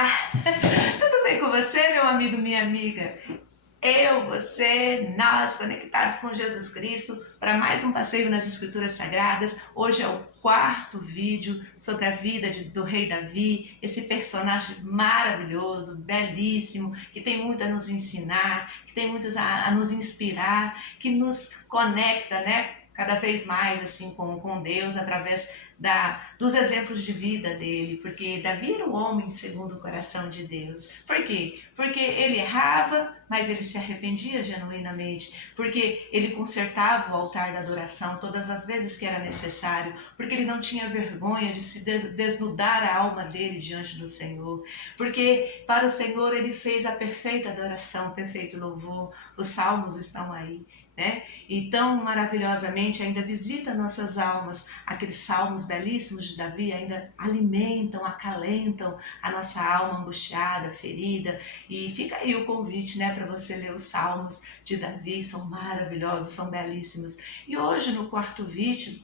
Olá! Tudo bem com você, meu amigo, minha amiga? Eu, você, nós conectados com Jesus Cristo para mais um passeio nas Escrituras Sagradas. Hoje é o quarto vídeo sobre a vida do rei Davi, esse personagem maravilhoso, belíssimo, que tem muito a nos ensinar, que tem muito a nos inspirar, que nos conecta, né? Cada vez mais assim com Deus através dos exemplos de vida dele, porque Davi era um homem segundo o coração de Deus. Por quê? Porque ele errava, mas ele se arrependia genuinamente, porque ele consertava o altar da adoração todas as vezes que era necessário, porque ele não tinha vergonha de se desnudar a alma dele diante do Senhor, porque para o Senhor ele fez a perfeita adoração, o perfeito louvor. Os salmos estão aí, né? E tão maravilhosamente ainda visita nossas almas. Aqueles salmos belíssimos de Davi ainda alimentam, acalentam a nossa alma angustiada, ferida. E fica aí o convite, né, para você ler os salmos de Davi, são maravilhosos, são belíssimos. E hoje no quarto vídeo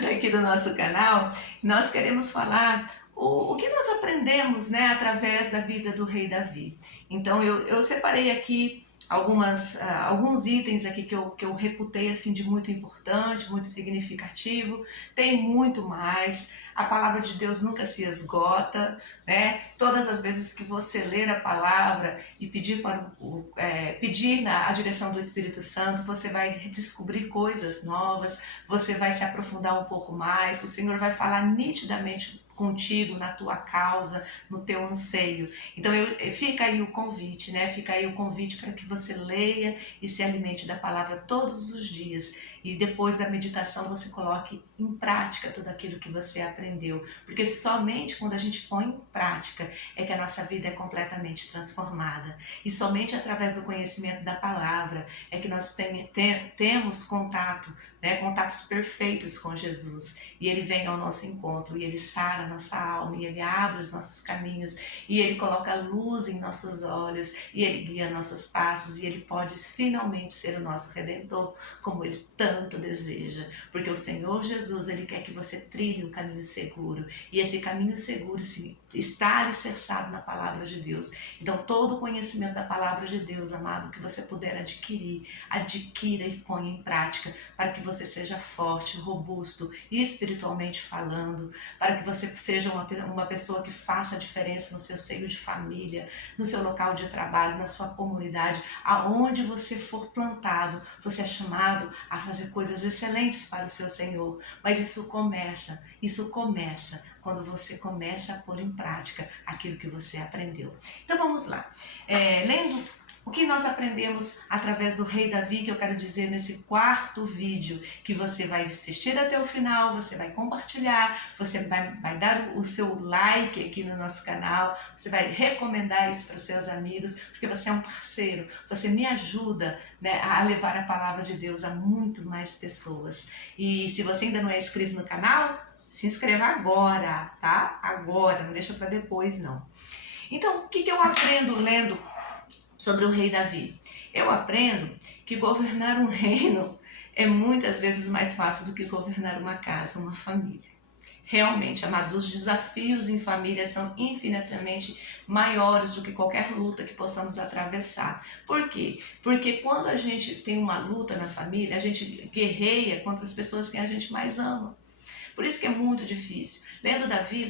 daqui do nosso canal, nós queremos falar o que nós aprendemos, né, através da vida do rei Davi. Então eu separei aqui alguns itens aqui que eu reputei assim, de muito importante, muito significativo. Tem muito mais. A palavra de Deus nunca se esgota, né? Todas as vezes que você ler a palavra e pedir pedir a direção do Espírito Santo, você vai descobrir coisas novas, você vai se aprofundar um pouco mais, o Senhor vai falar nitidamente contigo, na tua causa, no teu anseio. Então fica aí o convite, né? Fica aí o convite para que você leia e se alimente da palavra todos os dias. E depois da meditação você coloque em prática tudo aquilo que você aprendeu. Porque somente quando a gente põe em prática é que a nossa vida é completamente transformada. E somente através do conhecimento da palavra é que nós temos contato, né? Contatos perfeitos com Jesus. E Ele vem ao nosso encontro e Ele sara a nossa alma e Ele abre os nossos caminhos e Ele coloca luz em nossos olhos e Ele guia nossos passos e Ele pode finalmente ser o nosso Redentor, como Ele tanto deseja, porque o Senhor Jesus, Ele quer que você trilhe um caminho seguro, e esse caminho seguro está alicerçado na palavra de Deus. Então todo o conhecimento da palavra de Deus, amado, que você puder adquirir, adquira e ponha em prática, para que você seja forte, robusto, espiritualmente falando, para que você seja uma pessoa que faça a diferença no seu seio de família, no seu local de trabalho, na sua comunidade, aonde você for plantado, você é chamado a fazer coisas excelentes para o seu Senhor. Mas isso começa quando você começa a pôr em prática aquilo que você aprendeu. Então vamos lá, lendo o que nós aprendemos através do rei Davi, que eu quero dizer nesse quarto vídeo, que você vai assistir até o final, você vai compartilhar, você vai dar o seu like aqui no nosso canal, você vai recomendar isso para os seus amigos, porque você é um parceiro, você me ajuda, né, a levar a palavra de Deus a muito mais pessoas. E se você ainda não é inscrito no canal, se inscreva agora, tá? Agora, não deixa para depois não. Então, o que eu aprendo lendo sobre o rei Davi? Eu aprendo que governar um reino é muitas vezes mais fácil do que governar uma casa, uma família. Realmente, amados, os desafios em família são infinitamente maiores do que qualquer luta que possamos atravessar. Por quê? Porque quando a gente tem uma luta na família, a gente guerreia contra as pessoas que a gente mais ama. Por isso que é muito difícil. Lendo Davi,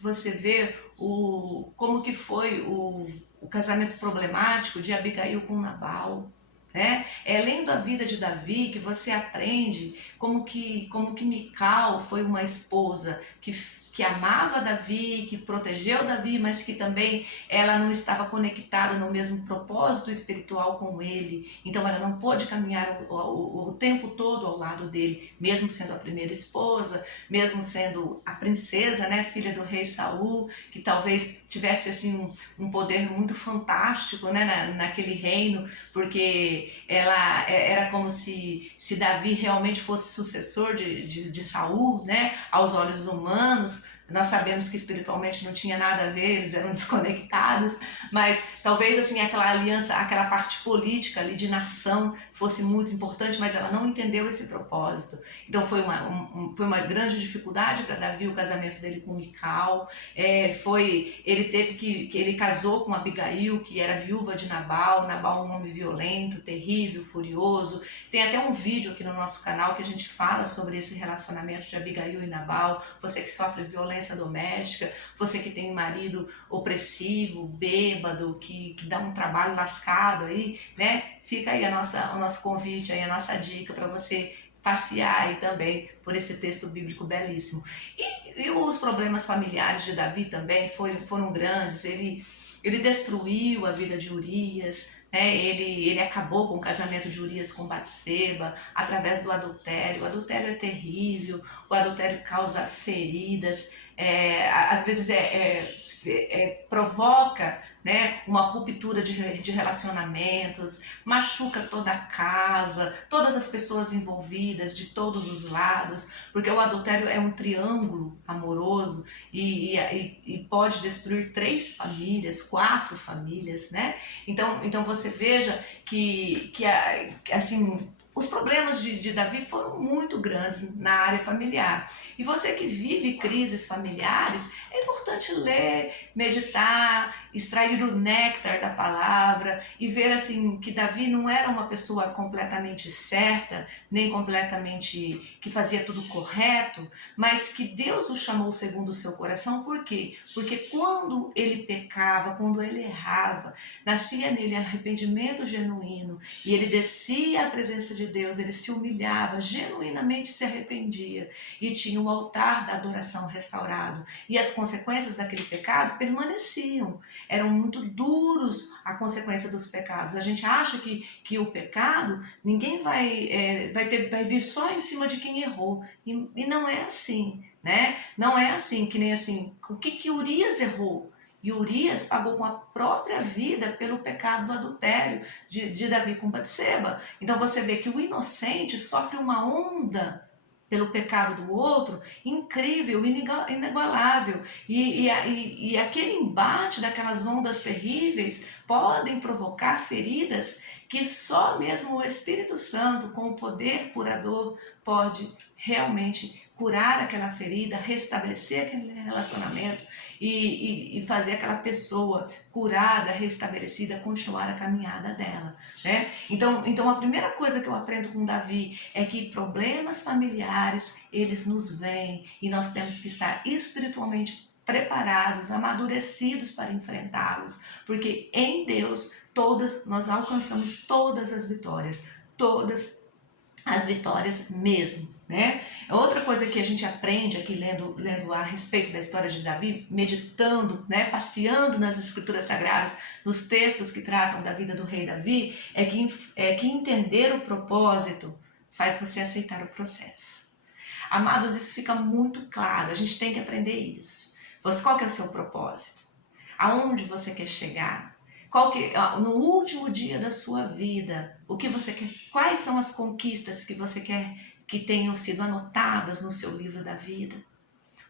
você vê como que foi o casamento problemático de Abigail com Nabal. Né? É lendo a vida de Davi que você aprende como que Mical foi uma esposa que amava Davi, que protegeu Davi, mas que também ela não estava conectada no mesmo propósito espiritual com ele. Então ela não pôde caminhar o tempo todo ao lado dele, mesmo sendo a primeira esposa, mesmo sendo a princesa, né, filha do rei Saul, que talvez tivesse assim um poder muito fantástico, né, naquele reino, porque ela era como se Davi realmente fosse sucessor de Saul, né, aos olhos humanos, Nós sabemos que espiritualmente não tinha nada a ver, eles eram desconectados, mas talvez assim aquela aliança, aquela parte política ali de nação fosse muito importante, mas ela não entendeu esse propósito. Então foi uma grande dificuldade para Davi o casamento dele com Mical. Ele teve que ele casou com Abigail, que era viúva de Nabal. Nabal, um homem violento, terrível, furioso. Tem até um vídeo aqui no nosso canal que a gente fala sobre esse relacionamento de Abigail e Nabal. Você que sofre violência doméstica, você que tem um marido opressivo, bêbado, que dá um trabalho lascado aí, né? Fica aí o nosso convite, aí a nossa dica para você passear aí também por esse texto bíblico belíssimo. E os problemas familiares de Davi também foram grandes. Ele destruiu a vida de Urias, né? Ele acabou com o casamento de Urias com Batseba através do adultério. O adultério é terrível, o adultério causa feridas, às vezes provoca, né, uma ruptura de relacionamentos, machuca toda a casa, todas as pessoas envolvidas de todos os lados, porque o adultério é um triângulo amoroso e pode destruir 3 famílias, 4 famílias, né? Então você veja que assim, os problemas de Davi foram muito grandes na área familiar. E você que vive crises familiares, é importante ler, meditar, extrair o néctar da palavra e ver assim que Davi não era uma pessoa completamente certa, nem completamente que fazia tudo correto, mas que Deus o chamou segundo o seu coração. Por quê? Porque quando ele pecava, quando ele errava, nascia nele arrependimento genuíno e ele descia à presença de Deus, ele se humilhava, genuinamente se arrependia e tinha o altar da adoração restaurado. E as consequências daquele pecado permaneciam. Eram muito duros a consequência dos pecados. A gente acha que o pecado, ninguém vai vir só em cima de quem errou. E não é assim, né? Não é assim, que nem assim, o que Urias errou? E Urias pagou com a própria vida pelo pecado do adultério de Davi com Batseba. Então você vê que o inocente sofre uma onda pelo pecado do outro, incrível, inigualável. E aquele embate daquelas ondas terríveis podem provocar feridas que só mesmo o Espírito Santo, com o poder curador, pode realmente curar aquela ferida, restabelecer aquele relacionamento e fazer aquela pessoa curada, restabelecida, continuar a caminhada dela, né? Então a primeira coisa que eu aprendo com Davi é que problemas familiares, eles nos vêm e nós temos que estar espiritualmente preparados, amadurecidos para enfrentá-los, porque em Deus nós alcançamos todas as vitórias, todas as vitórias mesmo, né? Outra coisa que a gente aprende aqui lendo a respeito da história de Davi, meditando, né, passeando nas escrituras sagradas, nos textos que tratam da vida do rei Davi, é que entender o propósito faz você aceitar o processo. Amados, isso fica muito claro, a gente tem que aprender isso. Qual que é o seu propósito? Aonde você quer chegar? No último dia da sua vida, o que você quer? Quais são as conquistas que você quer que tenham sido anotadas no seu livro da vida?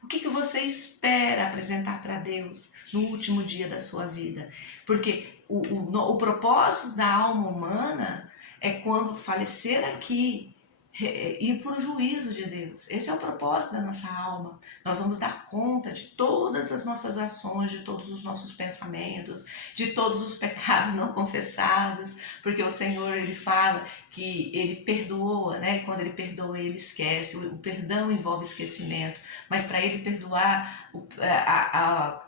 O que você espera apresentar para Deus no último dia da sua vida? Porque o propósito da alma humana é quando falecer aqui, ir para o juízo de Deus. Esse é o propósito da nossa alma. Nós vamos dar conta de todas as nossas ações, de todos os nossos pensamentos, de todos os pecados não confessados, porque o Senhor, Ele fala que Ele perdoa, né? E quando Ele perdoa, Ele esquece. O perdão envolve esquecimento, mas para Ele perdoar,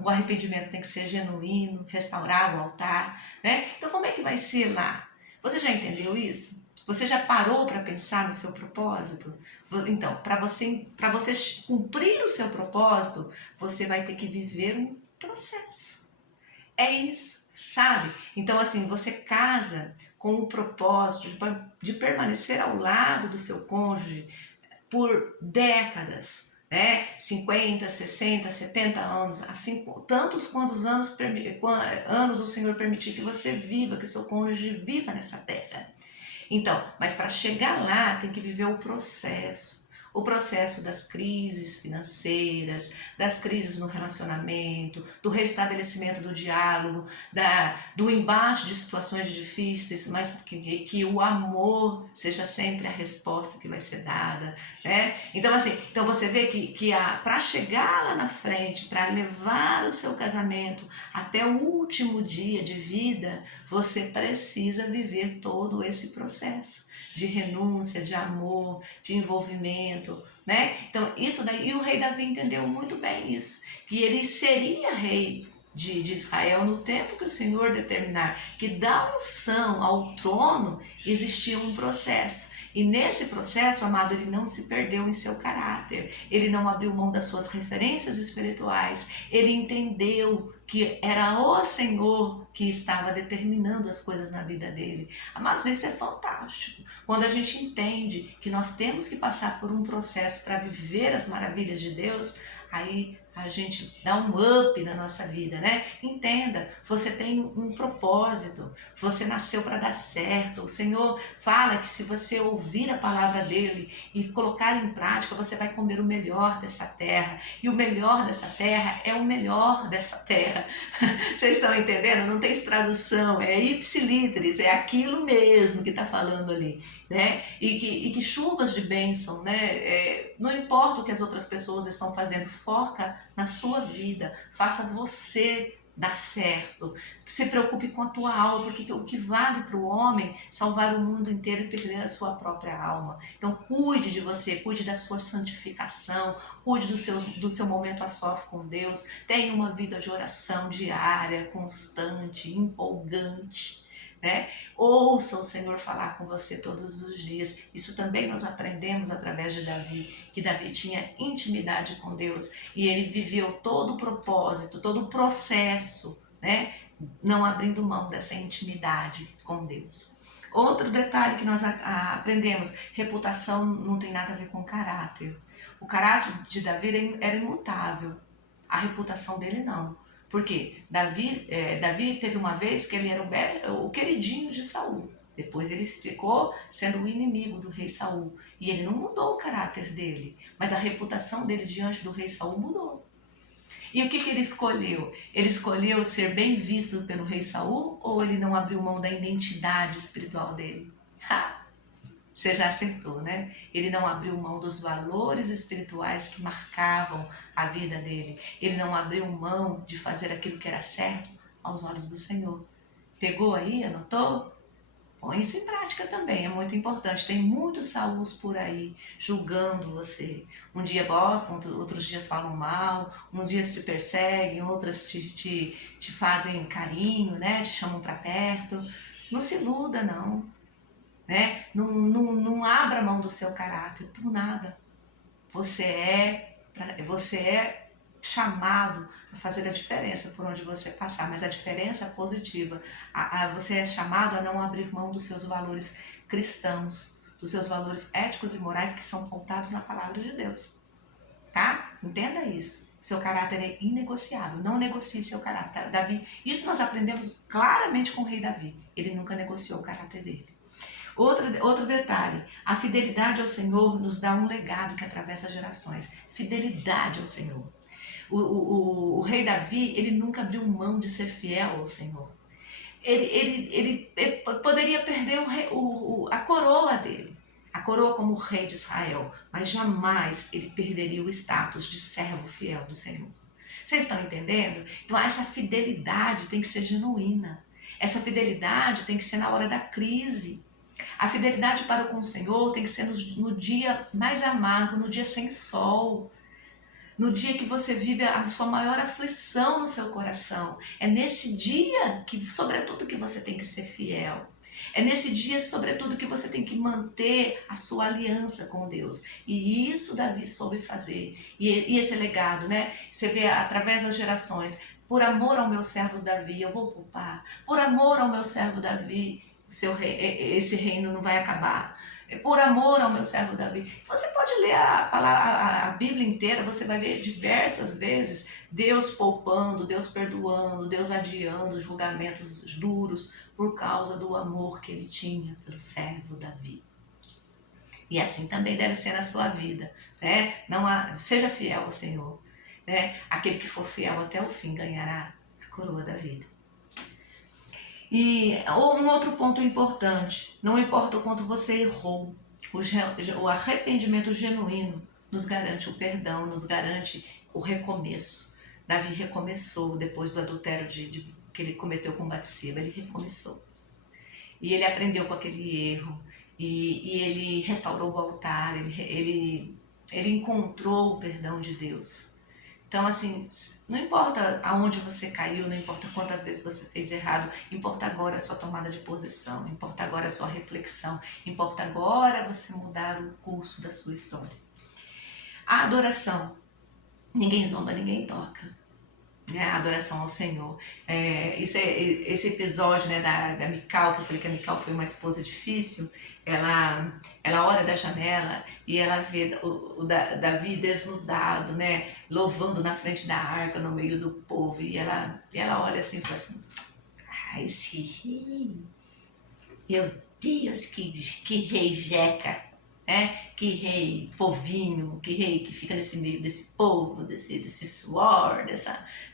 o arrependimento tem que ser genuíno, restaurar o altar, né? Então como é que vai ser lá? Você já entendeu isso? Você já parou para pensar no seu propósito? Então, para você cumprir o seu propósito, você vai ter que viver um processo. É isso, sabe? Então, assim, você casa com o propósito de permanecer ao lado do seu cônjuge por décadas, né? 50, 60, 70 anos, assim, tantos quantos anos o Senhor permitir que você viva, que o seu cônjuge viva nessa terra. Então, mas para chegar lá tem que viver o processo. o processo das crises financeiras, das crises no relacionamento, do restabelecimento do diálogo, do embate de situações difíceis, mas que o amor seja sempre a resposta que vai ser dada, né? Então assim, então você vê que para chegar lá na frente, para levar o seu casamento até o último dia de vida, você precisa viver todo esse processo de renúncia, de amor, de envolvimento, né? Então isso daí, e o rei Davi entendeu muito bem isso, que ele seria rei de Israel no tempo que o Senhor determinar, que da unção ao trono existia um processo. E nesse processo, amado, ele não se perdeu em seu caráter, ele não abriu mão das suas referências espirituais, ele entendeu que era o Senhor que estava determinando as coisas na vida dele. Amados, isso é fantástico. Quando a gente entende que nós temos que passar por um processo para viver as maravilhas de Deus, aí a gente dá um up na nossa vida, né? Entenda, você tem um propósito, você nasceu para dar certo. O Senhor fala que se você ouvir a palavra dele e colocar em prática, você vai comer o melhor dessa terra. E o melhor dessa terra é o melhor dessa terra. Vocês estão entendendo? Não tem tradução, é ipsiliteris, é aquilo mesmo que está falando ali, né? E que chuvas de bênção, né? Não importa o que as outras pessoas estão fazendo, foca na sua vida, faça você dar certo, se preocupe com a tua alma, porque o que vale para o homem salvar o mundo inteiro e perder a sua própria alma. Então cuide de você, cuide da sua santificação, cuide do seu momento a sós com Deus, tenha uma vida de oração diária, constante, empolgante, né? Ouça o Senhor falar com você todos os dias. Isso também nós aprendemos através de Davi, que Davi tinha intimidade com Deus e ele viveu todo o propósito, todo o processo, né? Não abrindo mão dessa intimidade com Deus. Outro detalhe que nós aprendemos, reputação não tem nada a ver com caráter. O caráter de Davi era imutável, a reputação dele não. Porque Davi teve uma vez que ele era o queridinho de Saul. Depois ele ficou sendo o inimigo do rei Saul. E ele não mudou o caráter dele, mas a reputação dele diante do rei Saul mudou. E o que ele escolheu? Ele escolheu ser bem visto pelo rei Saul ou ele não abriu mão da identidade espiritual dele? Você já acertou, né? Ele não abriu mão dos valores espirituais que marcavam a vida dele. Ele não abriu mão de fazer aquilo que era certo aos olhos do Senhor. Pegou aí, anotou? Põe isso em prática também, é muito importante. Tem muitos Sauls por aí julgando você. Um dia gostam, outros dias falam mal, um dia te perseguem, outras te fazem carinho, né? Te chamam para perto. Não se iluda, não. Né? Não abra mão do seu caráter por nada. Você é chamado a fazer a diferença por onde você passar, mas a diferença é positiva. Você é chamado a não abrir mão dos seus valores cristãos, dos seus valores éticos e morais que são pautados na palavra de Deus. Tá? Entenda isso. Seu caráter é inegociável. Não negocie seu caráter. Davi, isso nós aprendemos claramente com o rei Davi. Ele nunca negociou o caráter dele. Outro detalhe, a fidelidade ao Senhor nos dá um legado que atravessa gerações. Fidelidade ao Senhor. O rei Davi, ele nunca abriu mão de ser fiel ao Senhor. Ele poderia perder a coroa dele, a coroa como rei de Israel, mas jamais ele perderia o status de servo fiel do Senhor. Vocês estão entendendo? Então essa fidelidade tem que ser genuína. Essa fidelidade tem que ser na hora da crise. A fidelidade para com o Senhor tem que ser no dia mais amargo, no dia sem sol, no dia que você vive a sua maior aflição no seu coração. É nesse dia que, sobretudo, que você tem que ser fiel. É nesse dia, sobretudo, que você tem que manter a sua aliança com Deus. E isso Davi soube fazer. E esse legado, né? Você vê através das gerações. Por amor ao meu servo Davi, eu vou poupar. Por amor ao meu servo Davi, esse reino não vai acabar. Por amor ao meu servo Davi. Você pode ler a Bíblia inteira, você vai ver diversas vezes Deus poupando, Deus perdoando, Deus adiando julgamentos duros por causa do amor que ele tinha pelo servo Davi. E assim também deve ser na sua vida, né? Seja fiel ao Senhor, né? Aquele que for fiel até o fim ganhará a coroa da vida. E um outro ponto importante, não importa o quanto você errou, o arrependimento genuíno nos garante o perdão, nos garante o recomeço. Davi recomeçou depois do adultério que ele cometeu com Batseba, ele recomeçou. E ele aprendeu com aquele erro, e ele restaurou o altar, ele encontrou o perdão de Deus. Então, assim, não importa aonde você caiu, não importa quantas vezes você fez errado, importa agora a sua tomada de posição, importa agora a sua reflexão, importa agora você mudar o curso da sua história. A adoração, ninguém zomba, ninguém toca. A adoração ao Senhor. Esse episódio, né, da Mical, que eu falei que a Mical foi uma esposa difícil, ela olha da janela e ela vê o Davi desnudado, né, louvando na frente da arca, no meio do povo, e ela olha assim e fala assim, esse rei, meu Deus, que rei jeca, né? Que rei povinho, que rei que fica nesse meio desse povo, desse suor,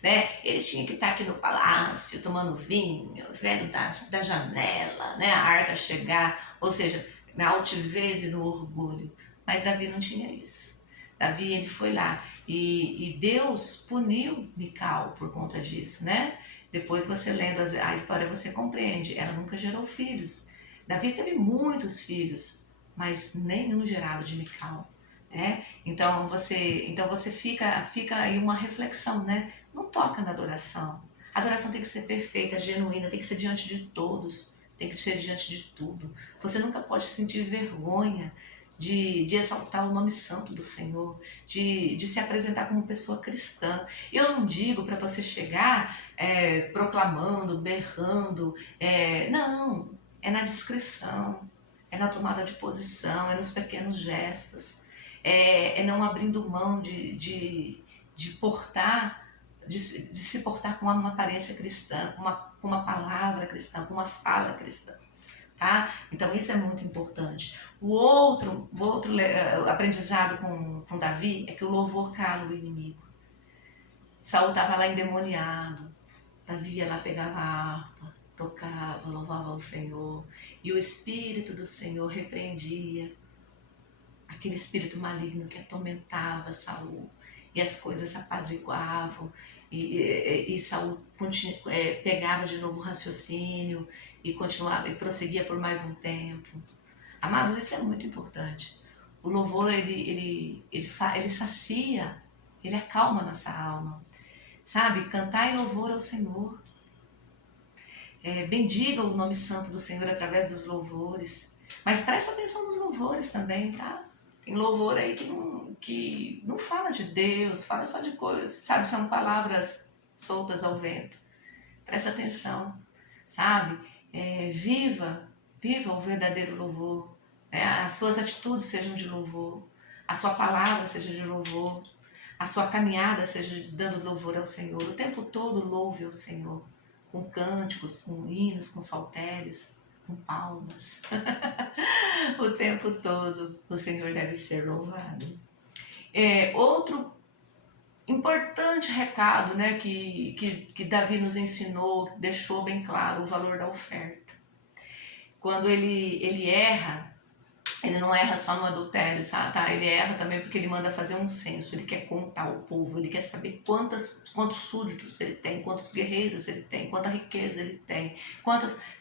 né? Ele tinha que estar aqui no palácio tomando vinho, vendo da janela, né? A arca chegar, ou seja, na altivez e no orgulho. Mas Davi não tinha isso. Davi, ele foi lá e Deus puniu Mical por conta disso, né? Depois você lendo a história você compreende, ela nunca gerou filhos. Davi teve muitos filhos, mas nenhum gerado de Mical, né? Então você fica aí uma reflexão, né? Não toca na adoração. A adoração tem que ser perfeita, genuína, tem que ser diante de todos, tem que ser diante de tudo. Você nunca pode sentir vergonha de exaltar o nome santo do Senhor, de se apresentar como pessoa cristã. Eu não digo para você chegar proclamando, berrando, não, é na discrição, é na tomada de posição, é nos pequenos gestos, é não abrindo mão de portar, de se portar com uma aparência cristã, com uma palavra cristã, com uma fala cristã. Tá? Então isso é muito importante. O outro aprendizado com Davi é que o louvor cala o inimigo. Saul estava lá endemoniado, Davi ia lá, pegava a harpa, tocava, louvava ao Senhor, e o Espírito do Senhor repreendia aquele espírito maligno que atormentava Saul, e as coisas apaziguavam, e Saul pegava de novo o raciocínio, e continuava, e prosseguia por mais um tempo. Amados, isso é muito importante. O louvor, ele sacia, ele acalma nossa alma. Sabe? Cantar em louvor ao Senhor. Bendiga o nome santo do Senhor através dos louvores. Mas presta atenção nos louvores também, tá? Tem louvor aí que não fala de Deus, fala só de coisas, sabe? São palavras soltas ao vento. Presta atenção, sabe? Viva o verdadeiro louvor. As suas atitudes sejam de louvor. A sua palavra seja de louvor. A sua caminhada seja dando louvor ao Senhor. O tempo todo louve ao Senhor. Com cânticos, com hinos, com saltérios, com palmas. O tempo todo o Senhor deve ser louvado. Outro importante recado, né, que Davi nos ensinou, deixou bem claro o valor da oferta. Quando ele erra, ele não erra só no adultério, sabe? Tá? Ele erra também porque ele manda fazer um censo, ele quer contar o povo, ele quer saber quantos súditos ele tem, quantos guerreiros ele tem, quanta riqueza ele tem,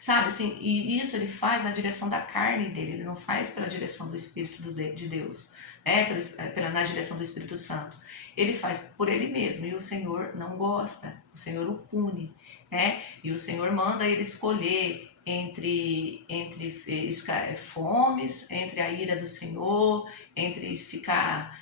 sabe assim, e isso ele faz na direção da carne dele, ele não faz pela direção do Espírito de Deus, na direção do Espírito Santo. Ele faz por ele mesmo, e o Senhor não gosta, o Senhor o pune, e o Senhor manda ele escolher entre fomes, entre a ira do Senhor, entre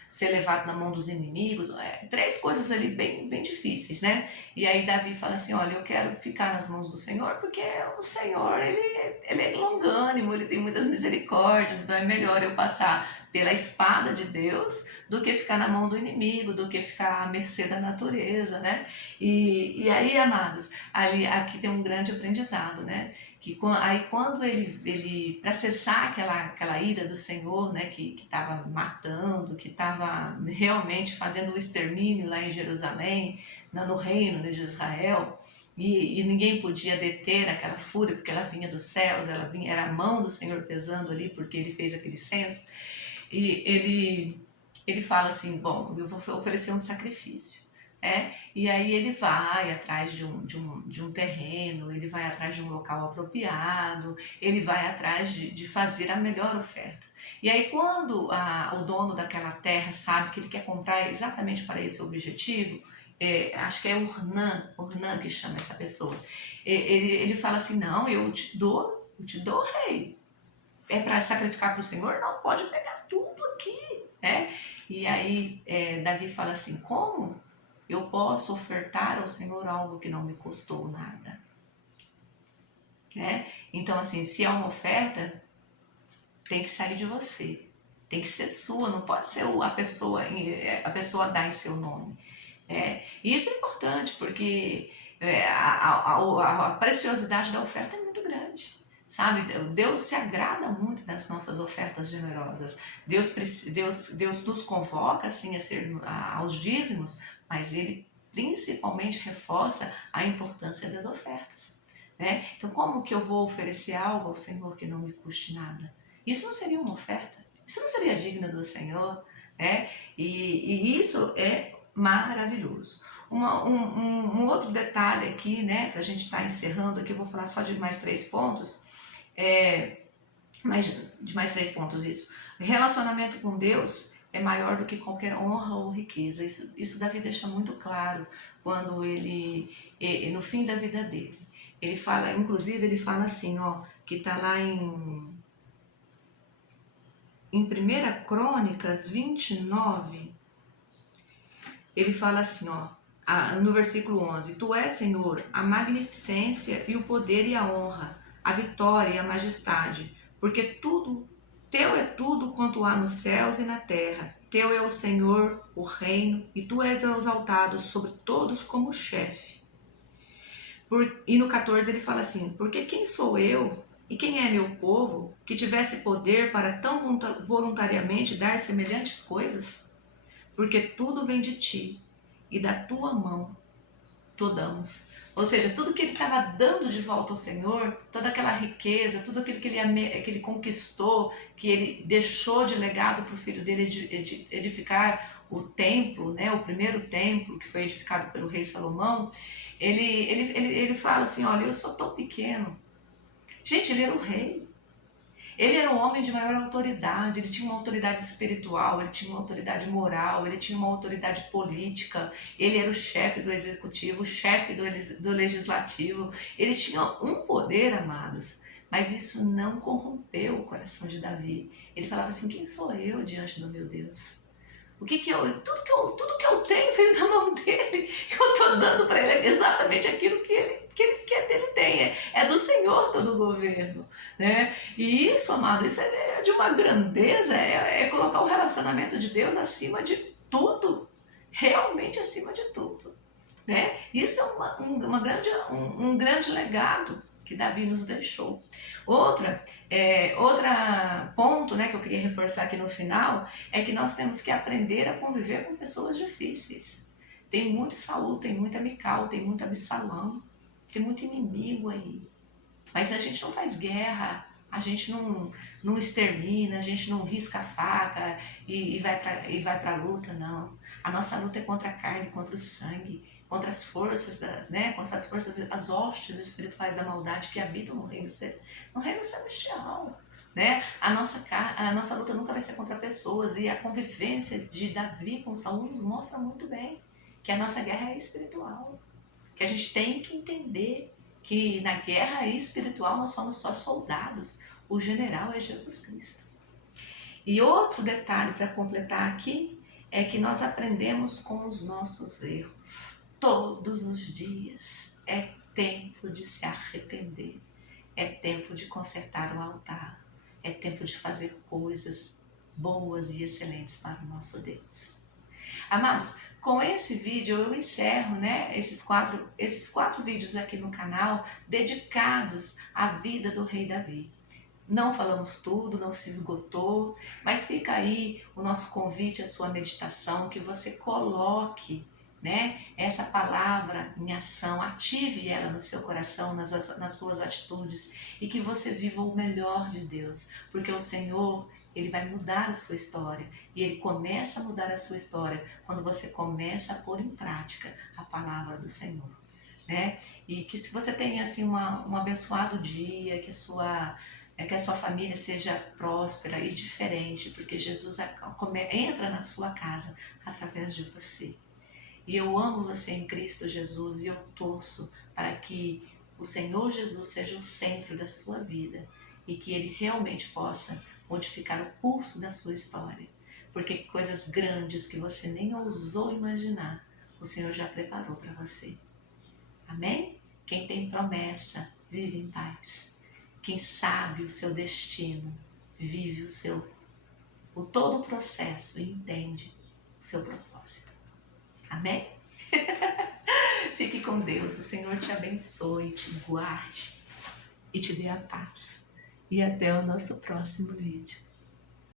ser levado na mão dos inimigos, 3 coisas ali bem, bem difíceis, né? E aí Davi fala assim, olha, eu quero ficar nas mãos do Senhor, porque o Senhor, ele é longânimo, ele tem muitas misericórdias, então é melhor eu passar pela espada de Deus do que ficar na mão do inimigo, do que ficar à mercê da natureza, né? E aí, amados, aqui tem um grande aprendizado, né? Que aí quando ele para cessar aquela ira do Senhor, né? Que estava matando, que estava realmente fazendo o extermínio lá em Jerusalém, no reino de Israel, e ninguém podia deter aquela fúria, porque ela vinha dos céus, ela vinha, era a mão do Senhor pesando ali, porque ele fez aquele censo, e ele fala assim, bom, eu vou oferecer um sacrifício. E aí ele vai atrás de um terreno, ele vai atrás de um local apropriado, ele vai atrás de fazer a melhor oferta. E aí quando o dono daquela terra sabe que ele quer comprar exatamente para esse objetivo, acho que é Ornã que chama essa pessoa, ele fala assim, não, eu te dou, rei. É para sacrificar para o Senhor? Não, pode pegar tudo aqui. E aí Davi fala assim, como eu posso ofertar ao Senhor algo que não me custou nada? Então assim, se é uma oferta, tem que sair de você. Tem que ser sua, não pode ser a pessoa dar em seu nome. E isso é importante, porque a preciosidade da oferta é muito grande. Sabe, Deus se agrada muito das nossas ofertas generosas. Deus nos convoca assim aos dízimos, mas Ele principalmente reforça a importância das ofertas. Então, como que eu vou oferecer algo ao Senhor que não me custe nada? Isso não seria uma oferta? Isso não seria digno do Senhor? E isso é maravilhoso. Um outro detalhe aqui, para a gente estar encerrando aqui, eu vou falar só de mais 3 pontos. De mais 3 pontos isso. Relacionamento com Deus é maior do que qualquer honra ou riqueza. Isso Davi deixa muito claro quando no fim da vida dele. Ele fala, inclusive ele fala assim, que está lá em 1 Crônicas 29, ele fala assim, no versículo 11, Tu és, Senhor, a magnificência e o poder e a honra, a vitória e a majestade, porque teu é tudo quanto há nos céus e na terra. Teu é o Senhor, o reino, e tu és exaltado sobre todos como chefe. E no 14 ele fala assim, porque quem sou eu e quem é meu povo que tivesse poder para tão voluntariamente dar semelhantes coisas? Porque tudo vem de ti, e da tua mão tu damos. Ou seja, tudo que ele estava dando de volta ao Senhor, toda aquela riqueza, tudo aquilo que ele conquistou, que ele deixou de legado para o filho dele edificar o templo, o primeiro templo que foi edificado pelo rei Salomão, ele fala assim, olha, eu sou tão pequeno. Gente, ele era o rei. Ele era um homem de maior autoridade, ele tinha uma autoridade espiritual, ele tinha uma autoridade moral, ele tinha uma autoridade política, ele era o chefe do executivo, o chefe do legislativo, ele tinha um poder, amados, mas isso não corrompeu o coração de Davi. Ele falava assim, quem sou eu diante do meu Deus? Tudo que eu tenho veio da mão dele, eu estou dando para ele exatamente aquilo que ele tem, é do Senhor todo o governo, E isso, amado, isso é de uma grandeza, é colocar o relacionamento de Deus acima de tudo, realmente acima de tudo, Isso é um grande legado que Davi nos deixou. Outra ponto, que eu queria reforçar aqui no final, é que nós temos que aprender a conviver com pessoas difíceis. Tem muito Saul, tem muita Mical, tem muito Absalão, tem muito inimigo aí. Mas a gente não faz guerra, a gente não extermina, a gente não risca a faca e vai para a luta, não. A nossa luta é contra a carne, contra o sangue, contra as forças, contra as forças, as hostes espirituais da maldade que habitam no reino celestial. A nossa luta nunca vai ser contra pessoas, e a convivência de Davi com Saul nos mostra muito bem que a nossa guerra é espiritual, que a gente tem que entender que na guerra espiritual nós somos só soldados, o general é Jesus Cristo. E outro detalhe para completar aqui é que nós aprendemos com os nossos erros. Todos os dias é tempo de se arrepender, é tempo de consertar o altar, é tempo de fazer coisas boas e excelentes para o nosso Deus. Amados, com esse vídeo eu encerro, né, esses quatro vídeos aqui no canal dedicados à vida do rei Davi. Não falamos tudo, não se esgotou, mas fica aí o nosso convite, a sua meditação, que você coloque, né, essa palavra em ação, ative ela no seu coração, nas suas atitudes, e que você viva o melhor de Deus, porque o Senhor, Ele vai mudar a sua história, e Ele começa a mudar a sua história quando você começa a pôr em prática a palavra do Senhor. Né? E que se você tenha assim um abençoado dia, que a sua família seja próspera e diferente, porque Jesus entra na sua casa através de você. E eu amo você em Cristo Jesus e eu torço para que o Senhor Jesus seja o centro da sua vida e que Ele realmente possa modificar o curso da sua história. Porque coisas grandes que você nem ousou imaginar, o Senhor já preparou para você. Amém? Quem tem promessa, vive em paz. Quem sabe o seu destino, vive o todo o processo e entende o seu propósito. Amém? Fique com Deus, o Senhor te abençoe, te guarde e te dê a paz. E até o nosso próximo vídeo.